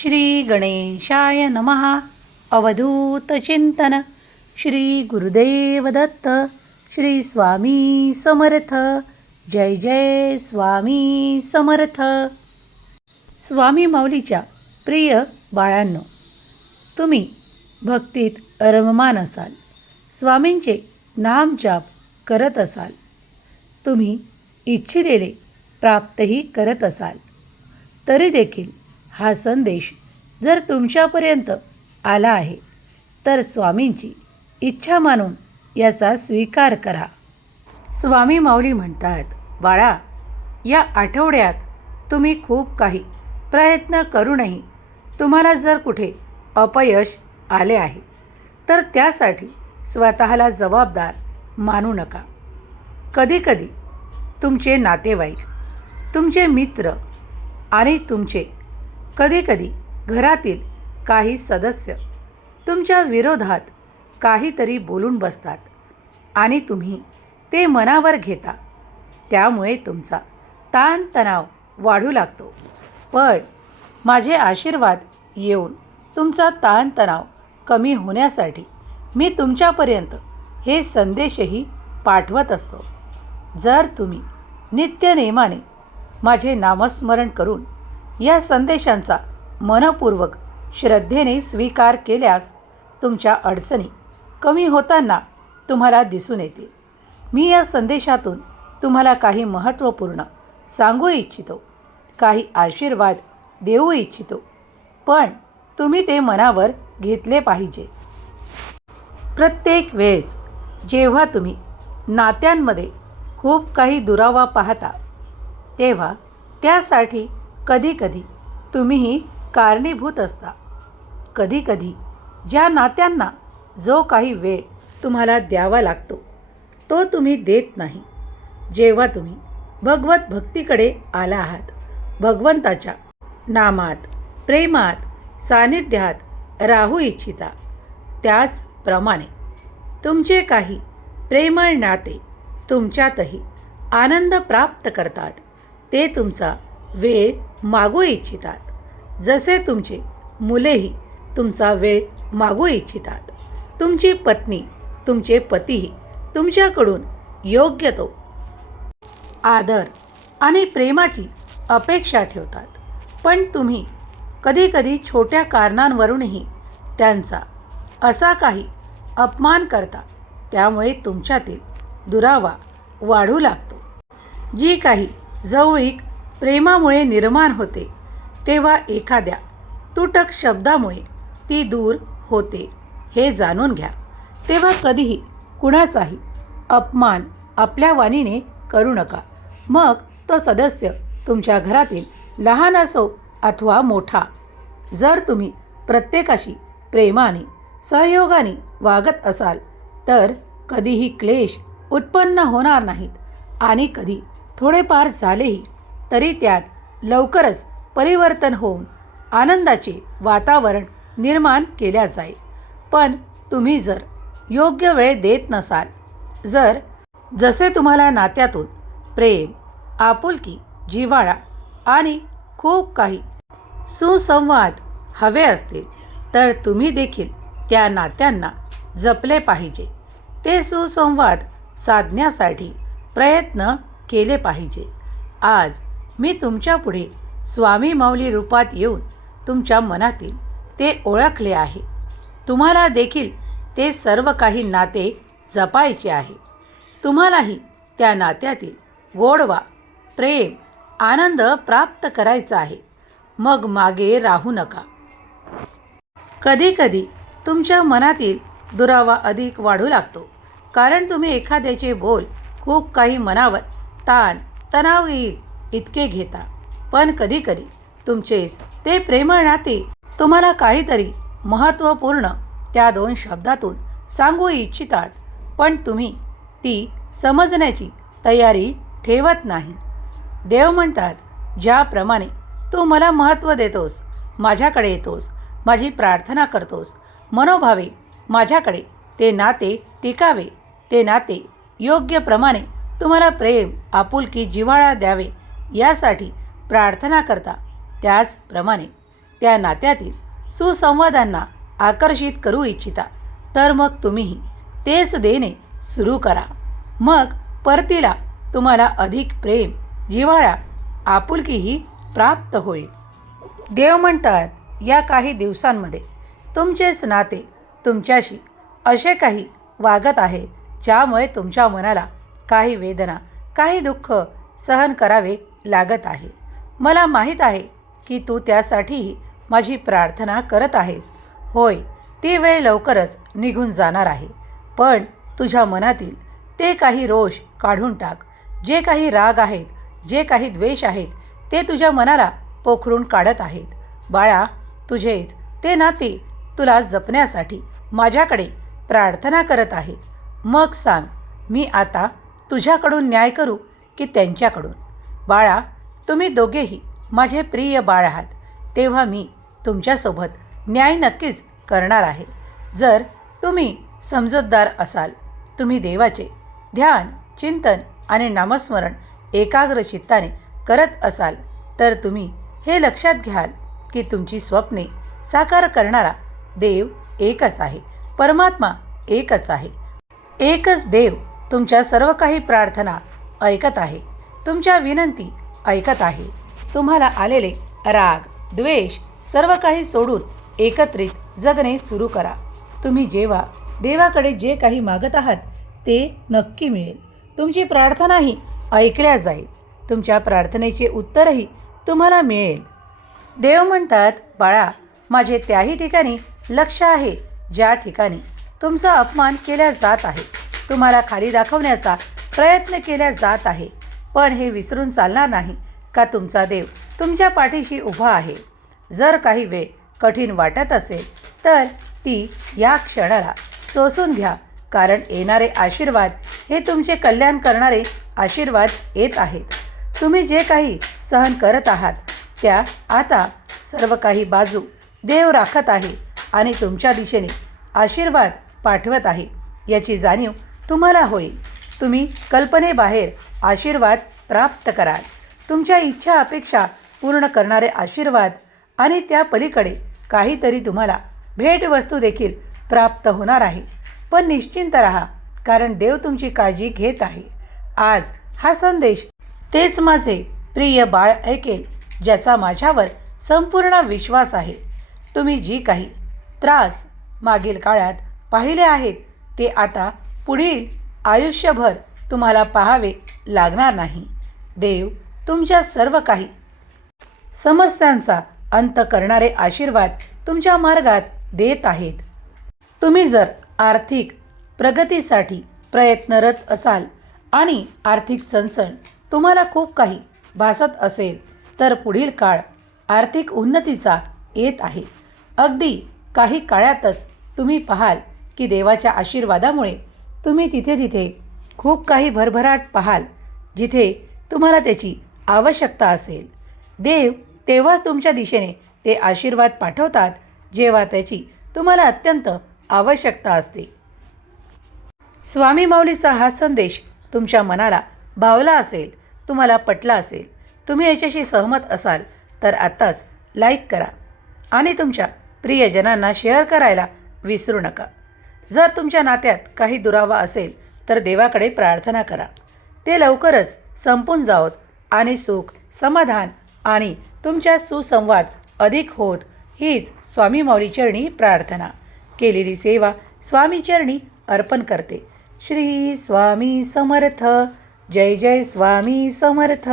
श्री गणेशाय नमः. अवधूतचिंतन श्री गुरुदेव दत्त. श्री स्वामी समर्थ. जय जय स्वामी समर्थ. स्वामी माऊलीच्या प्रिय बाळांनो तुम्ही भक्तीत रममान असाल. स्वामींचे नामजाप करत असाल. तुम्ही इच्छिलेले प्राप्तही करत असाल. तरी देखील हा संदेश जर तुमच्यापर्यंत आला आहे तर स्वामींची इच्छा मानून याचा स्वीकार करा. स्वामी माऊली म्हणतात बाळा या आठवड्यात तुम्ही खूप काही प्रयत्न करूनही तुम्हाला जर कुठे अपयश आले आहे तर त्यासाठी स्वतःला जबाबदार मानू नका. कधीकधी तुमचे नातेवाईक तुमचे मित्र आणि तुमचे कधीकधी घरातील काही सदस्य तुमच्या विरोधात काहीतरी बोलून बसतात आणि तुम्ही ते मनावर घेता. त्यामुळे तुमचा ताणतणाव वाढू लागतो. पण माझे आशीर्वाद येऊन तुमचा ताणतणाव कमी होण्यासाठी मी तुमच्यापर्यंत हे संदेशही पाठवत असतो. जर तुम्ही नित्यनेमाने माझे नामस्मरण करून या संदेशांचा मनपूर्वक श्रद्धेने स्वीकार केल्यास तुमच्या अडचणी कमी होताना तुम्हाला दिसून येतील. मी या संदेशातून तुम्हाला काही महत्त्वपूर्ण सांगू इच्छितो काही आशीर्वाद देऊ इच्छितो पण तुम्ही ते मनावर घेतले पाहिजे. प्रत्येक वेळेस जेव्हा तुम्ही नात्यांमध्ये खूप काही दुरावा पाहता तेव्हा त्यासाठी कधीकधी तुम्हीही कारणीभूत असता. कधीकधी ज्या नात्यांना जो काही वेळ तुम्हाला द्यावा लागतो तो तुम्ही देत नाही. जेव्हा तुम्ही भगवत भक्तीकडे आला आहात भगवंताच्या नामात प्रेमात सानिध्यात राहू इच्छिता त्याचप्रमाणे तुमचे काही प्रेमळ नाते तुमच्यातही आनंद प्राप्त करतात. ते तुमचा वेळ मागू इच्छितात. जसे तुमचे मुलेही तुमचा वेळ मागू इच्छितात. तुमची पत्नी तुमचे पतीही तुमच्याकडून योग्य तो आदर आणि प्रेमाची अपेक्षा ठेवतात. पण तुम्ही कधीकधी छोट्या कारणांवरूनही त्यांचा असा काही अपमान करता त्यामुळे तुमच्यातील दुरावा वाढू लागतो. जी काही जवळीक प्रेमामुळे निर्माण होते. तेव्हा एखाद्या तुटक शब्दामुळे ती दूर होते. हे जाणून घ्या. तेव्हा कधीही कुणाचाही अपमान आपल्या वाणीने करू नका. मग तो सदस्य तुमच्या घरातील लहान असो अथवा मोठा जर तुम्ही प्रत्येकाशी प्रेमाने सहयोगाने वागत असाल तर कधीही क्लेश उत्पन्न होणार नाहीत आणि कधी थोडेफार झालेही तरी त्यात लवकरच परिवर्तन होऊन आनंदाचे वातावरण निर्माण केल्या जाईल. पण तुम्ही जर योग्य वेळ देत नसाल जर जसे तुम्हाला नात्यातून प्रेम आपुलकी जिव्हाळा आणि खूप काही सुसंवाद हवे असतील तर तुम्ही देखील त्या नात्यांना जपले पाहिजे. ते सुसंवाद साधण्यासाठी प्रयत्न केले पाहिजे. आज मी तुमच्यापुढे स्वामी माऊली रूपात येऊन तुमच्या मनातील ते ओळखले आहे. तुम्हाला देखील ते सर्व काही नाते जपायचे आहे. तुम्हालाही त्या नात्यातील गोडवा प्रेम आनंद प्राप्त करायचा आहे. मग मागे राहू नका. कधीकधी तुमच्या मनातील दुरावा अधिक वाढू लागतो. कारण तुम्ही एखाद्याचे बोल खूप काही मनावर ताण तणाव येईल. इतके घेता. पण कधीकधी तुमचेच ते प्रेमळ नाते तुम्हाला काहीतरी महत्त्वपूर्ण त्या दोन शब्दातून सांगू इच्छितात पण तुम्ही ती समजण्याची तयारी ठेवत नाही. देव म्हणतात ज्याप्रमाणे तू मला महत्त्व देतोस माझ्याकडे येतोस माझी प्रार्थना करतोस मनोभावे माझ्याकडे ते नाते टिकावे ते नाते योग्यप्रमाणे तुम्हाला प्रेम आपुलकी जिव्हाळा द्यावे यासाठी प्रार्थना करता. त्याचप्रमाणे त्या नात्यातील सुसंवादांना आकर्षित करू इच्छिता. तर मग तुम्हीही तेच देणे सुरू करा. मग परतीला तुम्हाला अधिक प्रेम जिव्हाळा आपुलकीही प्राप्त होईल. देव म्हणतात या काही दिवसांमध्ये तुमचेच नाते तुमच्याशी असे काही वागत आहे ज्यामुळे तुमच्या मनाला काही वेदना काही दुःख सहन करावे लागत आहे. मला माहीत आहे की तू त्यासाठीही माझी प्रार्थना करत आहेस. होय ती वेळ लवकरच निघून जाणार आहे. पण तुझ्या मनातील ते काही रोष काढून टाक. जे काही राग आहेत जे काही द्वेष आहेत ते तुझ्या मनाला पोखरून काढत आहेत. बाळा तुझेच ते नाते तुला जपण्यासाठी माझ्याकडे प्रार्थना करत आहे. मग सांग मी आता तुझ्याकडून न्याय करू की त्यांच्याकडून? बाळा तुम्ही दोघेही माझे प्रिय बाळ आहात. तेव्हा मी तुमच्यासोबत न्याय नक्कीच करणार आहे. जर तुम्ही समजूतदार असाल तुम्ही देवाचे ध्यान चिंतन आणि नामस्मरण एकाग्र चित्ताने करत असाल तर तुम्ही हे लक्षात घ्याल की तुमची स्वप्ने साकार करणारा देव एकच आहे. परमात्मा एकच आहे. एकच देव तुमच्या सर्व काही प्रार्थना ऐकत आहे. तुमच्या विनंती ऐकत आहे. तुम्हाला आलेले राग द्वेष सर्व काही सोडून एकत्रित जगणे सुरू करा. तुम्ही जेव्हा देवाकडे जे काही मागत आहात ते नक्की मिळेल. तुमची प्रार्थनाही ऐकल्या जाईल. तुमच्या प्रार्थनेचे उत्तरही तुम्हाला मिळेल. देव म्हणतात बाळा माझे त्याही ठिकाणी लक्ष आहे ज्या ठिकाणी तुमचा अपमान केला जात आहे. तुम्हाला खाली दाखवण्याचा प्रयत्न केला जात आहे. पण हे विसरून चालणार नाही का तुमचा देव तुमच्या पाठीशी उभा आहे. जर काही वेळ कठीण वाटत असेल तर ती या क्षणाला सोसून घ्या कारण येणारे आशीर्वाद हे तुमचे कल्याण करणारे आशीर्वाद येत आहेत. तुम्ही जे काही सहन करत आहात त्या आता सर्व काही बाजू देव राखत आहे आणि तुमच्या दिशेने आशीर्वाद पाठवत आहे. याची जाणीव तुम्हाला होईल. तुम्ही कल्पनेबाहेर आशीर्वाद प्राप्त कराल. तुमच्या इच्छा अपेक्षा पूर्ण करणारे आशीर्वाद आणि त्या पलीकडे काहीतरी तुम्हाला भेटवस्तू देखील प्राप्त होणार आहे. पण निश्चिंत राहा कारण देव तुमची काळजी घेत आहे. आज हा संदेश तेच माझे प्रिय बाळ ऐकेल ज्याचा माझ्यावर संपूर्ण विश्वास आहे. तुम्ही जी काही त्रास मागील काळात पाहिले आहेत ते आता पुढील आयुष्यभर तुम्हाला पाहावे लागणार नाही. देव तुमच्या सर्व काही. समस्यांचा अंत करणारे आशीर्वाद तुमच्या मार्गात देत आहेत. तुम्ही जर आर्थिक प्रगतीसाठी प्रयत्नरत असाल आणि आर्थिक चणचण तुम्हाला खूप काही भासत असेल तर पुढील काळ आर्थिक उन्नतीचा येत आहे. अगदी काही काळातच तुम्ही पाहाल की देवाच्या आशीर्वादामुळे तुम्ही तिथे तिथे खूप काही भरभराट पाहाल जिथे तुम्हाला त्याची आवश्यकता असेल. देव तेव्हाच तुमच्या दिशेने ते आशीर्वाद पाठवतात जेव्हा त्याची तुम्हाला अत्यंत आवश्यकता असते. स्वामी माऊलीचा हा संदेश तुमच्या मनाला भावला असेल तुम्हाला पटला असेल तुम्ही याच्याशी सहमत असाल तर आत्ताच लाईक करा आणि तुमच्या प्रियजनांना शेअर करायला विसरू नका. जर तुमच्या नात्यात काही दुरावा असेल तर देवाकडे प्रार्थना करा. ते लवकरच संपून जावत आणि सुख समाधान आणि तुमच्या सुसंवाद अधिक होत हीच स्वामी माऊलीचरणी प्रार्थना. केलेली सेवा स्वामीचरणी अर्पण करते. श्री स्वामी समर्थ. जय जय स्वामी समर्थ.